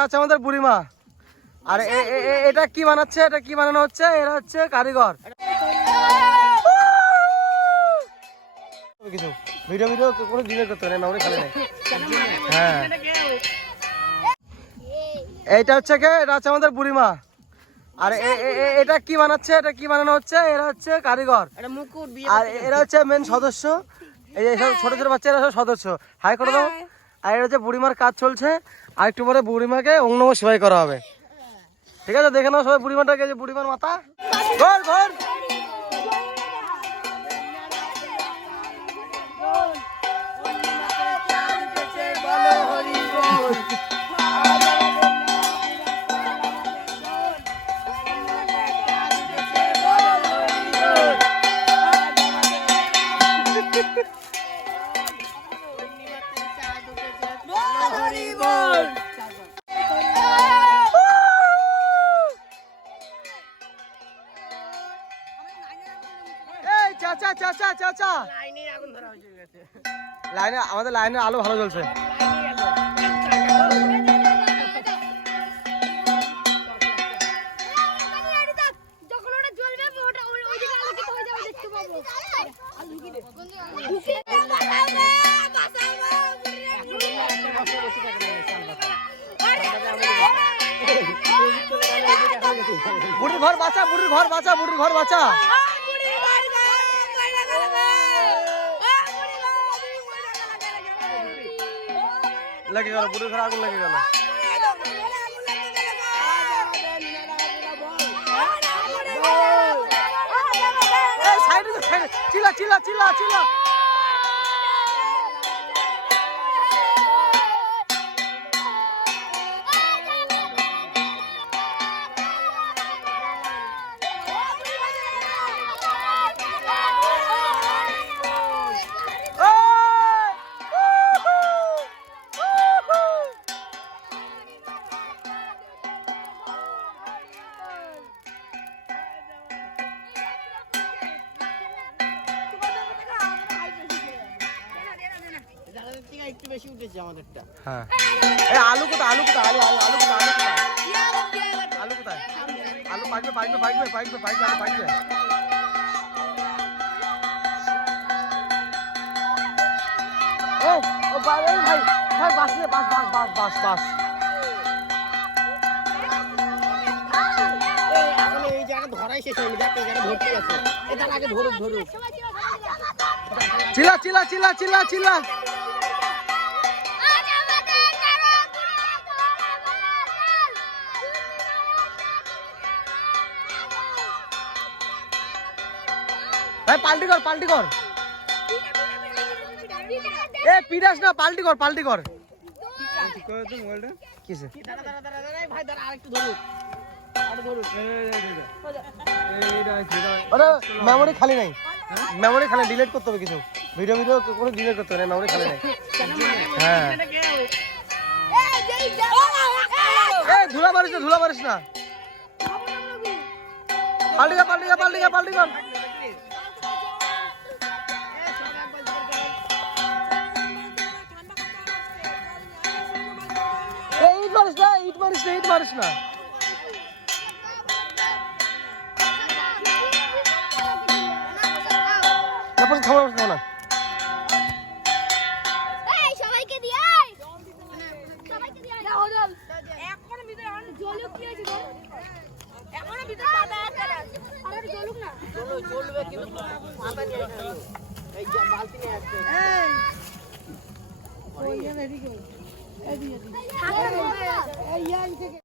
এটা হচ্ছে আমাদের বুড়িমা। আর এ- এ- এ- এটা কি বানাচ্ছে? এটা কি বানানো হচ্ছে? এরা হচ্ছে কারিগর। কিছু। ভিডিও ভিডিও কোনো করতে নেই মেমোরি খালি নেই। হ্যাঁ। এইটা হচ্ছে কে? এটা হচ্ছে আমাদের বুড়িমা। আর এ- এ- এ- এটা কি বানাচ্ছে? এটা কি বানানো হচ্ছে? এরা হচ্ছে কারিগর। আর এরা হচ্ছে মেন সদস্য। এই সব ছোট ছোট বাচ্চারা সব সদস্য। হাই করে দাও। আর এটা হচ্ছে বুড়িমার কাজ চলছে আর একটু পরে বুড়িমাকে অং নম সেবাই করা হবে। ঠিক আছে দেখে নাও সবাই বুড়িমাটাকে যে বুড়িমার মাথা। ঘর ঘর চাচা চাচা চাচা লাইনে আগুন ধরা হয়ে গেছে। লাইনে আমাদের লাইনের আলো ভালো জ্বলছে। যখন ওটা জ্বলবে ওটা ওই ওই দিকে আলোকিত হয়ে যাবে দেখতে পাবো বুড়ির ঘর বাঁচা বুড়ির ঘর বাঁচা বুড়ির ঘর বাঁচা। লেগে গেল পুরো ঘরে আগুন লেগে গেল। চিলা চিলা চিলা সাইডে একটু বেশি উঠেছে আমাদেরটা হ্যাঁ এই আলু কোথায় আলু কোথায় আলু আলু আলু কোথায় আলু কোথায় আলু কোথায় আলু পাকবে পাকবে পাকবে পাকবে পাকবে আলু পাকবে ও ও ভাই ভাই ভাই বাস বাস বাস বাস বাস বাস এই এখন এই জায়গা ধরাই শেষ হয়নি দেখ এই ভর্তি আছে এটা আগে ধরুক ধরুক চিল্লা চিল্লা চিল্লা চিল্লা চিল্লা ভাই পাল্টি কর পাল্টি কর এ পিরাস না পাল্টি কর পাল্টি কর কিসে মেমোরি খালি নাই মেমোরি খালি ডিলিট করতে হবে কিছু ভিডিও ভিডিও কোনো ডিলিট করতে হবে না মেমোরি খালি নাই হ্যাঁ ধুলা পারিস না ধুলা পারিস না পাল্টি কর পাল্টি কর পাল্টি কর পাল্টি কর মারিস না ইট মারিস না। ইট মারিস না কিন্তু মাথা নিয়ে হবে। এই বালতি আসতে হবে। এই